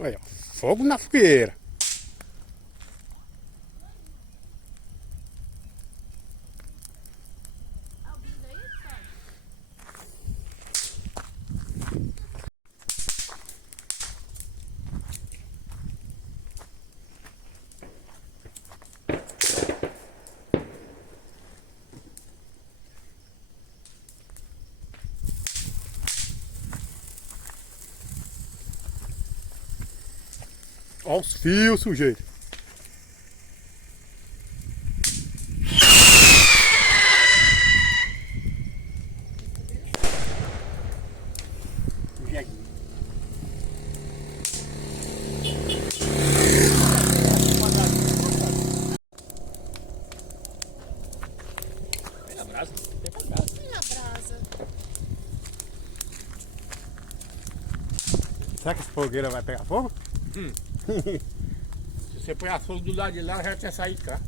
Olha, fogo na fogueira. Olha os fios, sujeito. Pega a brasa. Pega a brasa. Pega a brasa. Será que essa fogueira vai pegar fogo? Se você põe a fogo do lado de lá, já tinha saído cá.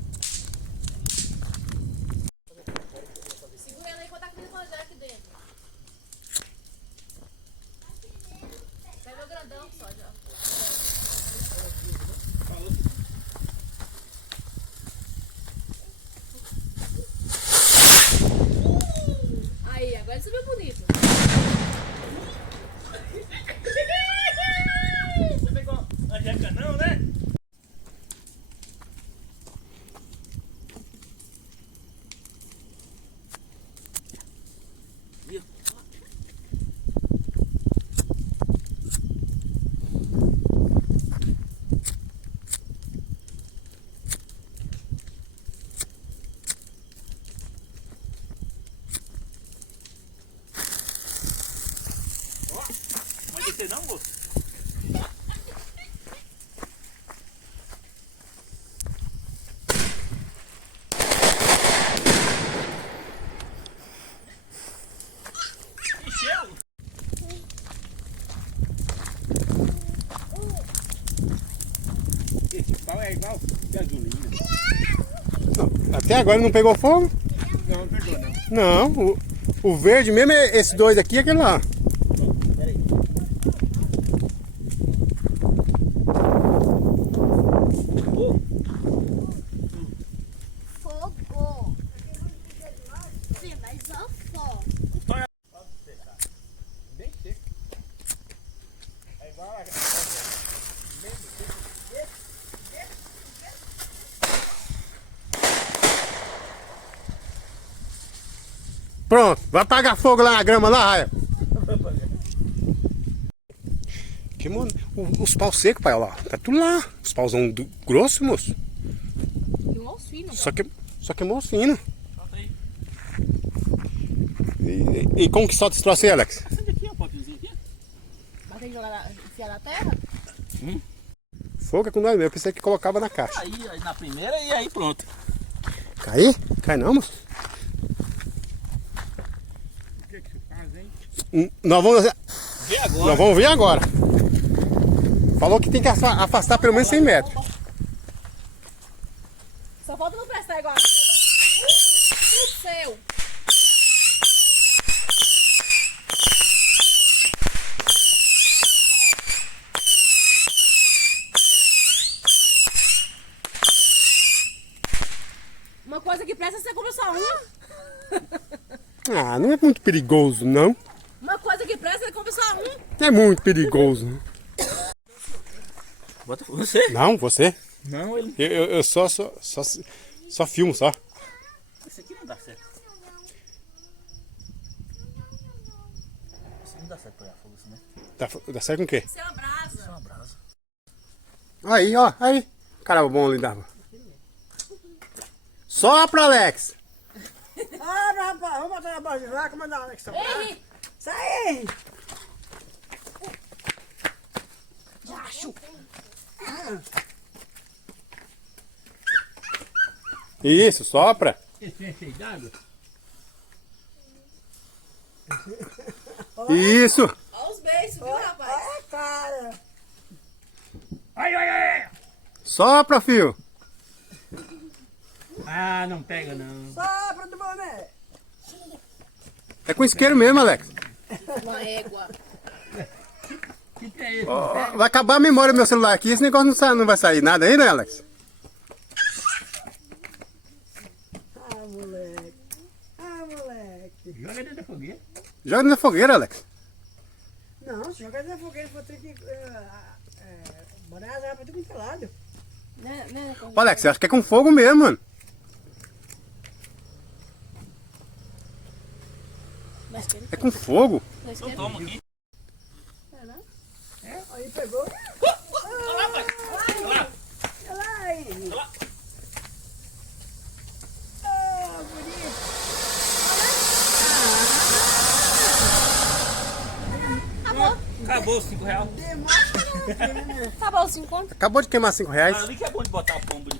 Segura ela aí enquanto a comida congelar aqui dentro. Pega o grandão só já. Aí, agora ele subiu bonito. Você pegou a Angélica não, né? Vai descer não, moço? Encheu? Esse pau é igual gasolina. Até agora não pegou fogo? Não, não pegou não. Não, o verde mesmo é esses dois aqui e aquele lá. Peraí. Fogo. Sim, mas ó fogo. Bem seco. É igual a... Pronto, vai apagar fogo lá na grama lá, Raia. Que, mano, os paus secos, pai, olha lá. Tá tudo lá. Os pauzão grossos, moço. Igual os finos. Só que é mocinho. Solta aí. E como que solta esse troço aí, Alex? Acende aqui, ó, potezinho aqui. Mas tem que jogar enfiar na terra? Fogo é com nós mesmo. Eu pensei que colocava na caixa. Aí na primeira e aí pronto. Cai? Cai não, moço. O que que você faz, hein? Nós vamos Vê agora. ver agora. Falou que tem que afastar pelo menos 100 metros. Só falta não prestar igual. Tudo seu. Uma coisa que presta é você comer só um. Ah, não é muito perigoso, não. Uma coisa que presta é comer só um. É muito perigoso. Bota você. Não, você. Não, ele... Eu só filmo, só. Esse aqui não dá certo. Esse não dá certo pegar fogo assim, né? Dá certo com o quê? Isso é uma brasa. Isso é uma brasa. Aí, ó, aí. Cara bom ali dava. Sopra, Alex. Ah, rapaz, vamos botar na base lá, como é da Alex. Ei, Sai! Jacho. Isso, sopra. Esse é cheio d'água? Isso. Olha os beijos, viu, rapaz? Olha, cara! Ai, ai, ai! Sopra, filho. Ah, não pega não. Sopra do boné! É com isqueiro mesmo, Alex. Uma égua. Que é esse? Ó, vai acabar a memória do meu celular aqui, esse negócio não vai sair nada aí, né, Alex? Ah, moleque. Ah, moleque. Joga dentro da fogueira. Joga na fogueira, Alex. Não, se jogar na fogueira, vou ter que... Botar as águas tudo controlado. Né? Ô, Alex, eu acho que é com fogo mesmo, mano. Mas que ele É com fogo. mas que Então ele- toma aqui. Aí pegou. Olha lá, pai. Olha lá. Olha lá aí. Olha lá. Ah, bonito. Acabou. Acabou os 5 reais. Demora, Acabou os 5 contos. Acabou de queimar R$5. Ali que é bom de botar a pomba de